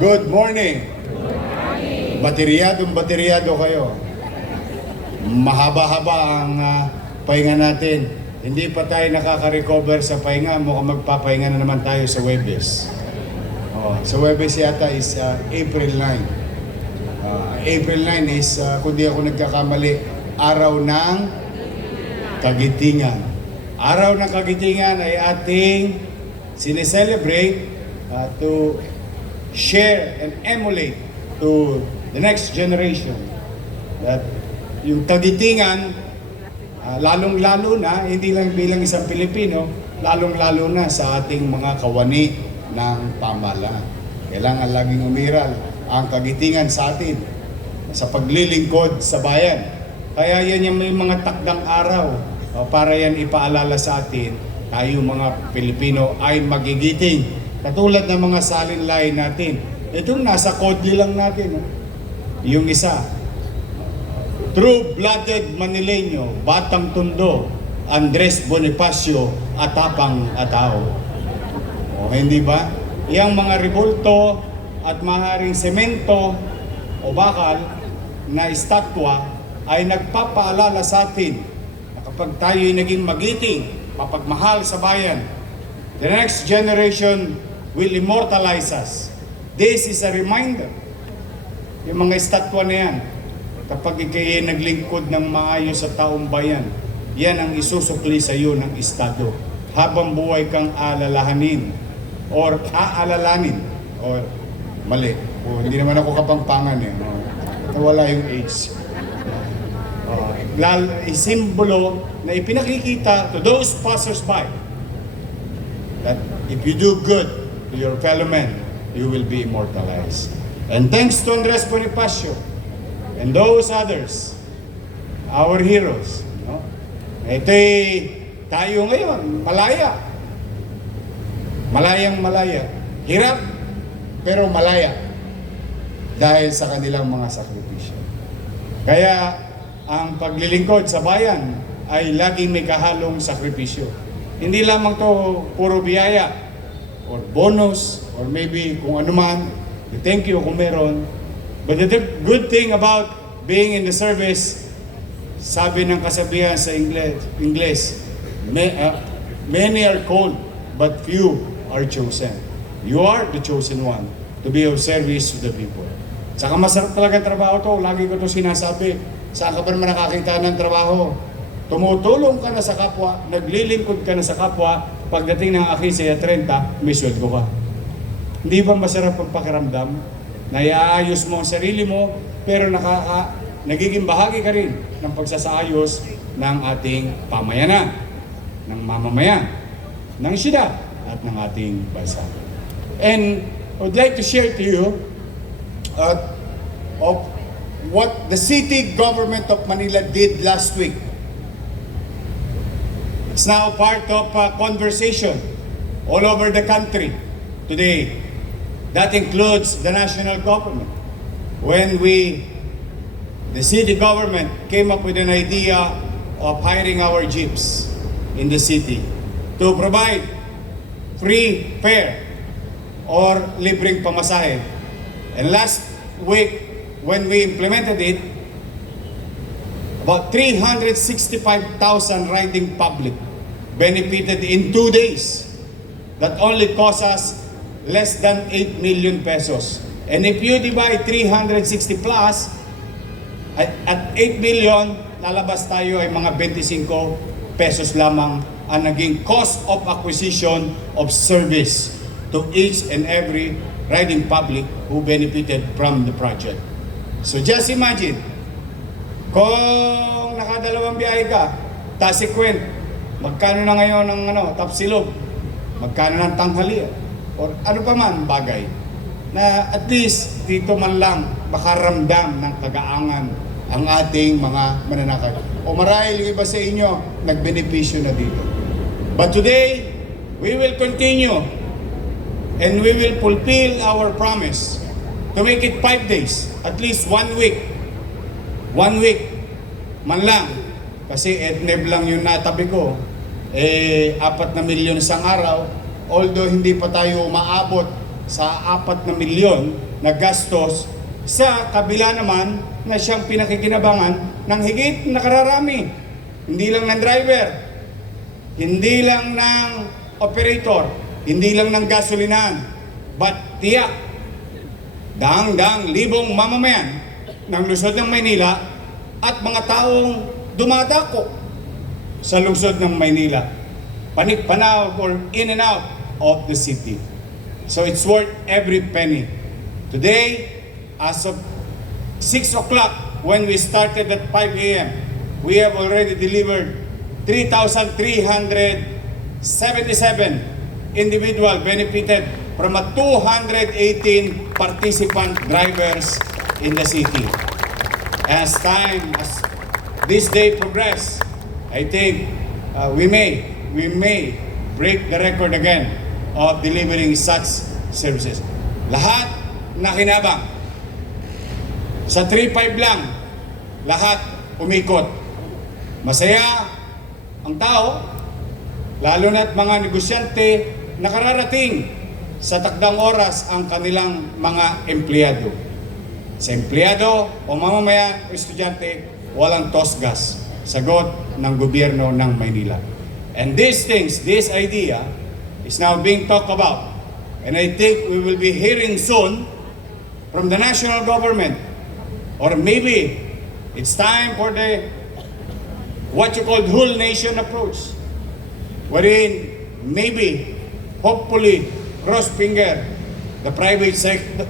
Good morning. Bateryado kayo. Mahaba-haba ang pahinga natin. Hindi pa tayo nakaka-recover sa pahinga. Mukhang magpapahinga na naman tayo sa Huwebes. Sa Huwebes yata is April 9. April 9 is, kung di ako nagkakamali, araw ng Kagitingan. Araw ng Kagitingan ay ating sineselebrate to share and emulate to the next generation that yung Kagitingan, lalong-lalo na, hindi lang bilang isang Pilipino, lalong-lalo na sa ating mga kawani ng pamahalaan. Kailangan laging umiral ang Kagitingan sa atin sa paglilingkod sa bayan. Kaya yan yung may mga takdang araw para yan ipaalala sa atin, tayo mga Pilipino ay magigiting. Katulad ng mga salinlahi natin. Itong nasa kodli lang natin. Yung isa, true-blooded Manileño, Batang Tondo, Andres Bonifacio, Atapang Atao. Hindi ba? Yang mga rebulto at maaaring semento o bakal na estatwa ay nagpapaalala sa atin na kapag tayo'y naging magiting, mapagmahal sa bayan, the next generation will immortalize us. This is a reminder. Yung mga estatwa na yan, kapag ikay naglingkod ng maayos sa taong bayan, yan ang isusukli sa iyo ng Estado. Habang buhay kang alalahanin or aalalanin or mali. Hindi naman ako kapampangan eh. Wala yung age. Simbolo na ipinakikita to those passers-by that if you do good to your fellow men, you will be immortalized. And thanks to Andres Bonifacio and those others, our heroes, ito'y tayo ngayon, malaya. Malayang-malaya. Hirap, pero malaya. Dahil sa kanilang mga sakripisyo. Kaya, ang paglilingkod sa bayan ay laging may kahalong sakripisyo. Hindi lamang to puro biyaya or bonus or maybe kung ano man, thank you kung meron. But the good thing about being in the service, sabi ng kasabihan sa Ingles, many are called but few are chosen. You are the chosen one to be of service to the people. Saka masarap talaga trabaho to. Lagi ko to sinasabi. Saan ka pa naman nakakita ng trabaho? Tumutulong ka na sa kapwa, naglilingkod ka na sa kapwa, pagdating ng Akisaya 30, may sweldo ka. Hindi ba masarap ang pakiramdam na iaayos mo ang sarili mo, pero nagiging bahagi ka rin ng pagsasaayos ng ating pamayanan, ng mamamayan, ng siyudad, at ng ating bansa. And I would like to share to you of what the city government of Manila did last week. It's now part of a conversation all over the country today. That includes the national government. When the city government came up with an idea of hiring our jeeps in the city to provide free fare or libreng pamasahe. And last week, when we implemented it, about 365,000 riding public benefited in 2 days. That only cost us less than 8 million pesos. And if you divide 360 plus, at 8 million, lalabas tayo ay mga 25 pesos lamang ang naging cost of acquisition of service to each and every riding public who benefited from the project. So just imagine, kung nakadalawang biyahe ka, Tasikwent, magkano na ngayon ng Tapsilog, magkano ng tanghalian, or ano pa man bagay, na at least dito man lang makaramdam ng kagaangan ang ating mga mananakay. O marahil yung iba sa inyo, nagbenepisyo na dito. But today, we will continue and we will fulfill our promise to make it 5 days, at least 1 week. 1 week man lang. Kasi EDNEB lang yung natabi ko. 4 na milyon isang araw. Although hindi pa tayo umaabot sa 4 na milyon na gastos sa kabila naman na siyang pinakikinabangan ng higit na kararami. Hindi lang ng driver, hindi lang ng operator, hindi lang ng gasolinahan, but tiyak, daang-daang libong mamamayan ng lungsod ng Maynila at mga taong dumadako sa lungsod ng Maynila, panik-panaw or in and out of the city. So it's worth every penny. Today, as of 6 o'clock, when we started at 5 a.m., we have already delivered 3,377 individual benefited from a 218 participant drivers in the city. As this day progress, I think we may break the record again of delivering such services. Lahat na kinabang. Sa 3-5 lang, lahat umikot. Masaya ang tao, lalo na't mga negosyante na kararating sa takdang oras ang kanilang mga empleyado. Sa empleyado o mamamayan o estudyante, walang tosgas. Sagot ng gobyerno ng Maynila. And these things, this idea, is now being talked about. And I think we will be hearing soon from the national government. Or maybe it's time for the what you call whole nation approach. Wherein maybe, hopefully, cross finger, the private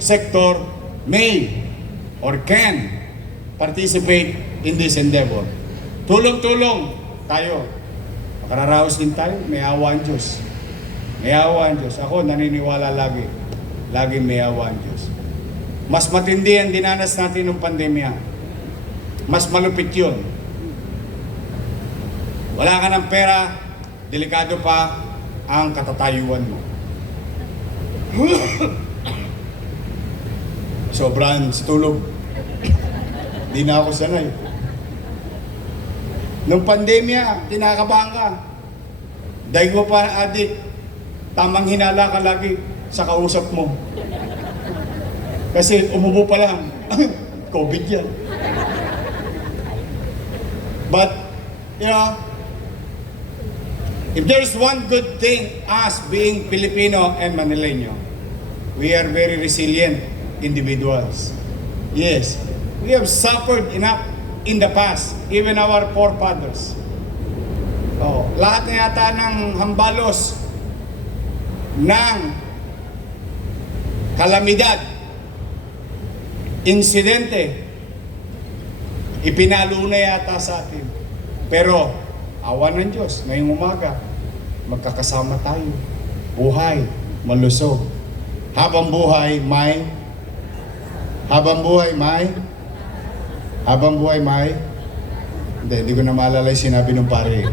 sector may or can participate in this endeavor. Tulong-tulong tayo. Makararaos din tayo, may awa ang Diyos. May awa ang Diyos. Ako naniniwala lagi. Laging may awa ang Diyos. Mas matindi ang dinanas natin ng pandemya. Mas malupit yun. Wala ka ng pera, delikado pa ang katatayuan mo. Sobrang tulog. Di na ako sanay. Nung pandemya, tinakabahan ka. Dahil mo pa adik, tamang hinala ka lagi sa kausap mo. Kasi umubo pa lang. COVID yan. But, you know, if there's one good thing, us being Filipino and Manileño, we are very resilient individuals. Yes, we have suffered enough in the past, even our forefathers. Oh, lahat na yata ng hambalos ng kalamidad, insidente, ipinalo na yata sa atin. Pero, awa ng Diyos, ngayong umaga, magkakasama tayo. Buhay, malusog. Habang buhay, may hindi ko na maalala yung sinabi ng pare.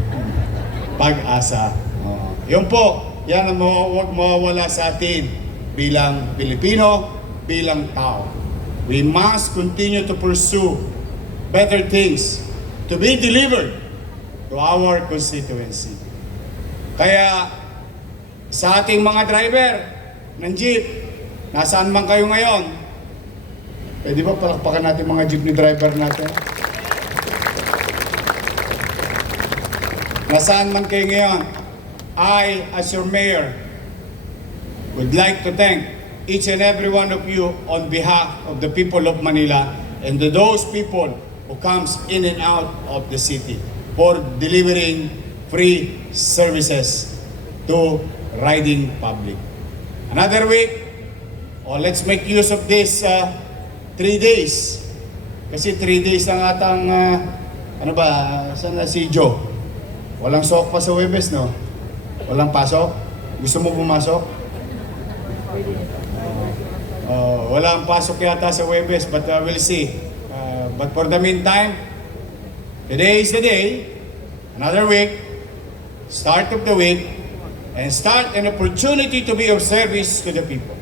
Pag-asa. Yun po, yan ang huwag mawawala sa atin bilang Pilipino, bilang tao. We must continue to pursue better things to be delivered to our constituency. Kaya sa ating mga driver ng jeep, nasaan man kayo ngayon, di ba palakpakan natin mga jeepney driver natin? Nasaan man kayo ngayon, I, as your mayor, would like to thank each and every one of you on behalf of the people of Manila and to those people who comes in and out of the city for delivering free services to riding public. Another week, let's make use of this 3 days. Kasi 3 days lang atang, saan na si Joe? Walang sok pa sa Webes, no? Walang pasok? Gusto mo pumasok? Walang pasok yata sa Webes, but we'll see. But for the meantime, today is the day, another week, start of the week, and start an opportunity to be of service to the people.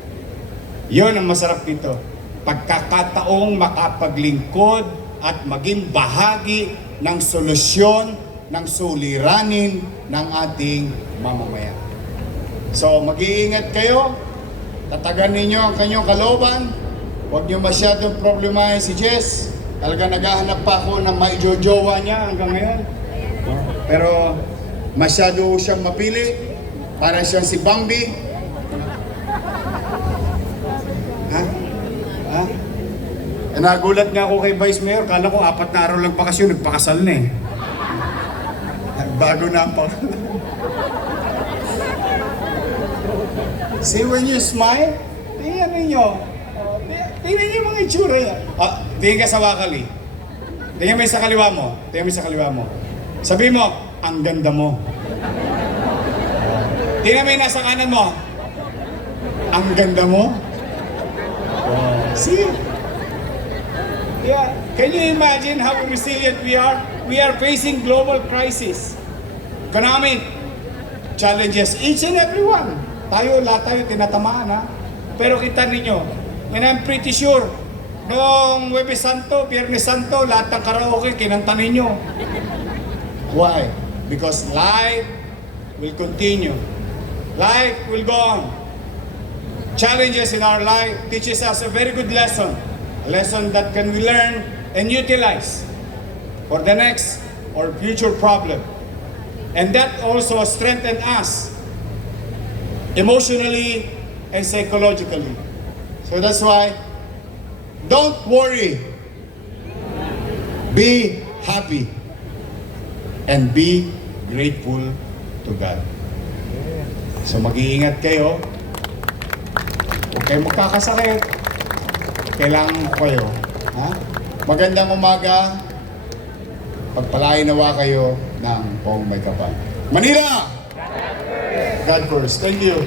Yun ang masarap dito. Pagkakataong makapaglingkod at maging bahagi ng solusyon ng suliranin ng ating mamamayan. So, mag-iingat kayo. Tatagan ninyo ang kanyang kalooban. Huwag niyo masyadong problemahin si Jess. Talaga naghahanap pa ako ng maijojowa niya hanggang ngayon. Pero masyado siyang mapili. Para siyang si Bambi. Ha? Ha? Nagulat nga ako kay Vice Mayor. Kala ko 4 na araw lang bakasyon. Nagpakasal na eh. Bago na ang See, when you smile, tingnan ninyo. Tingnan niyo yung mga itsura niya. Tingin ka sa wakali. Tingnan mo yung sa kaliwa mo. Tingnan mo yung sa kaliwa mo. Sabi mo, ang ganda mo. Tingnan mo yung nasa kanan mo. Ang ganda mo. See? Yeah. Can you imagine how resilient we are? We are facing global crisis. Economic challenges, each and every one. Lahat tayo tinatamaan, ha? Pero kita ninyo, and I'm pretty sure, noong Huwebes Santo, Biyernes Santo, lahat ng karaoke, kinanta ninyo. Why? Because life will continue. Life will go on. Challenges in our life teaches us a very good lesson. A lesson that can we learn and utilize for the next or future problem. And that also strengthens us emotionally and psychologically. So that's why, don't worry. Be happy. And be grateful to God. So mag-iingat kayo. Huwag kayong magkakasakit. Kailangan ko kayo. Ha? Magandang umaga. Pagpalain nawa kayo ng Pong May Kapal. Manila! God first. Thank you.